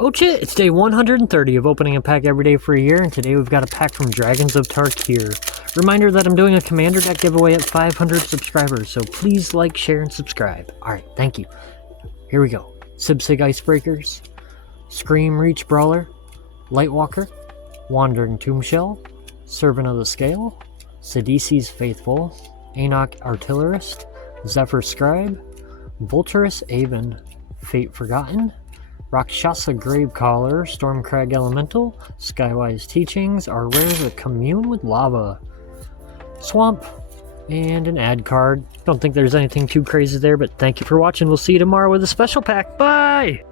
OHCHIT! It's day 130 of opening a pack every day for a year, and today we've got a pack from Dragons of Tarkir. Reminder that I'm doing a commander deck giveaway at 500 subscribers, so please like, share, and subscribe. Alright, thank you. Here we go. Sibsig Icebreakers, Scream Reach Brawler, Lightwalker, Wandering Tombshell, Servant of the Scale, Sidisi's Faithful, Enoch Artillerist, Zephyr Scribe, Volturus Aven, Fate Forgotten, Rakshasa Gravecaller, Stormcrag Elemental, Skywise Teachings, Our Rares that Commune with Lava, Swamp, and an ad card. Don't think there's anything too crazy there, but thank you for watching. We'll see you tomorrow with a special pack. Bye!